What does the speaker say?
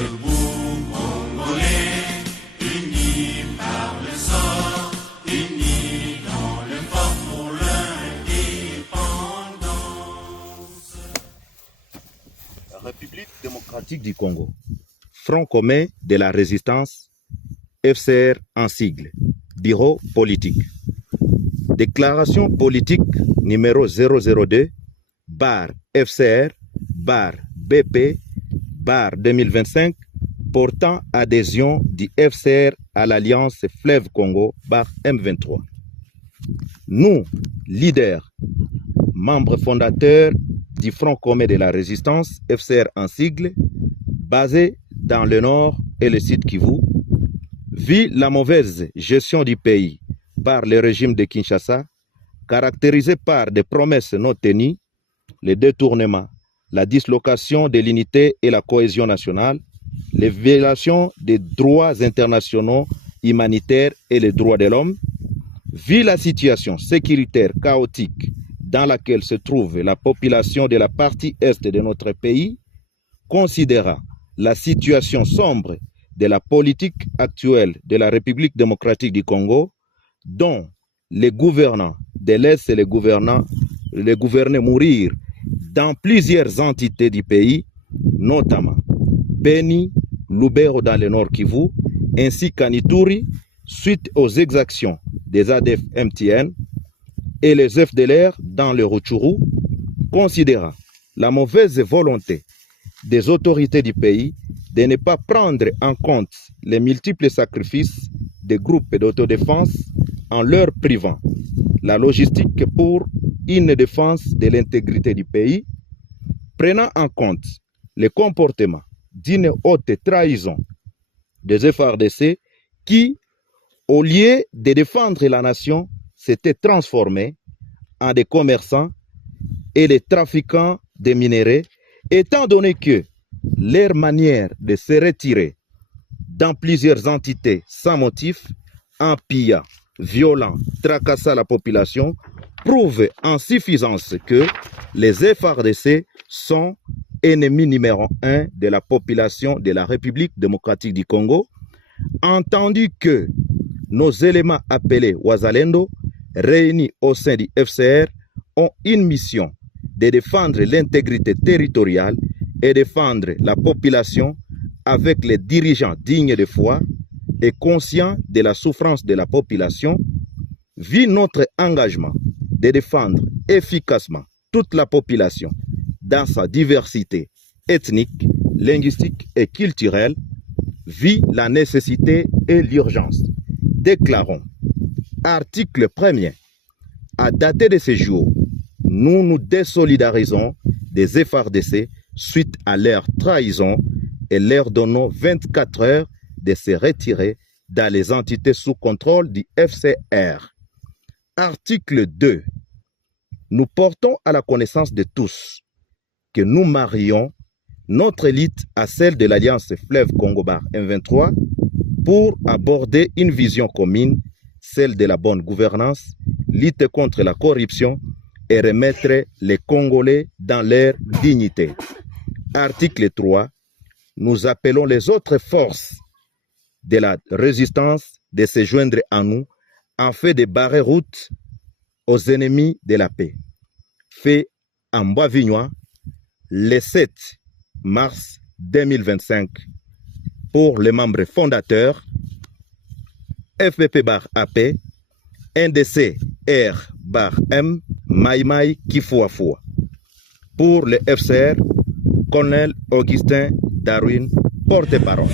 Debout, Congolais, unis par le sort, unis dans l'effort pour l'indépendance. République démocratique du Congo, Front commun de la résistance, FCR en sigle, Bureau politique. Déclaration politique numéro 002, FCR, BP, 2025, portant adhésion du FCR à l'Alliance Fleuve Congo, M23. Nous, leaders, membres fondateurs du Front commun de la résistance, FCR en sigle, basé dans le nord et le sud Kivu, vu la mauvaise gestion du pays par le régime de Kinshasa, caractérisé par des promesses non tenues, le détournement, la dislocation de l'unité et la cohésion nationale, les violations des droits internationaux humanitaires et les droits de l'homme, vu la situation sécuritaire chaotique dans laquelle se trouve la population de la partie est de notre pays, considérant la situation sombre de la politique actuelle de la République démocratique du Congo, dont les gouvernants de l'Est et les gouvernés mourir dans plusieurs entités du pays, notamment Beni, Lubero dans le Nord Kivu, ainsi qu'à Ituri, suite aux exactions des ADF MTN et les FDLR dans le Rutshuru, considérant la mauvaise volonté des autorités du pays de ne pas prendre en compte les multiples sacrifices des groupes d'autodéfense en leur privant la logistique pour une défense de l'intégrité du pays, prenant en compte le comportement d'une haute trahison des FARDC qui, au lieu de défendre la nation, s'étaient transformés en des commerçants et des trafiquants de minerais, étant donné que leur manière de se retirer dans plusieurs entités sans motif, en pillant, violant, tracassant la population, prouve en suffisance que les FARDC sont ennemis numéro 1 de la population de la République démocratique du Congo, entendu que nos éléments appelés Wazalendo, réunis au sein du FCR, ont une mission de défendre l'intégrité territoriale et défendre la population avec les dirigeants dignes de foi et conscients de la souffrance de la population, vu notre engagement de défendre efficacement toute la population dans sa diversité ethnique, linguistique et culturelle, vit la nécessité et l'urgence. Déclarons, article 1er, à dater de ce jour, nous nous désolidarisons des FARDC suite à leur trahison et leur donnons 24 heures de se retirer dans les entités sous contrôle du FCR. Article 2. Nous portons à la connaissance de tous que nous marions notre élite à celle de l'Alliance Fleuve Congo M23 pour aborder une vision commune, celle de la bonne gouvernance, lutter contre la corruption et remettre les Congolais dans leur dignité. Article 3. Nous appelons les autres forces de la résistance de se joindre à nous en fait de barrer route aux ennemis de la paix. Fait en Bois-Vignois le 7 mars 2025 pour les membres fondateurs FPP-AP, NDC-R-M, Maïmaï Kifuafua. Pour le FCR, Colonel Augustin Darwin, porte-parole.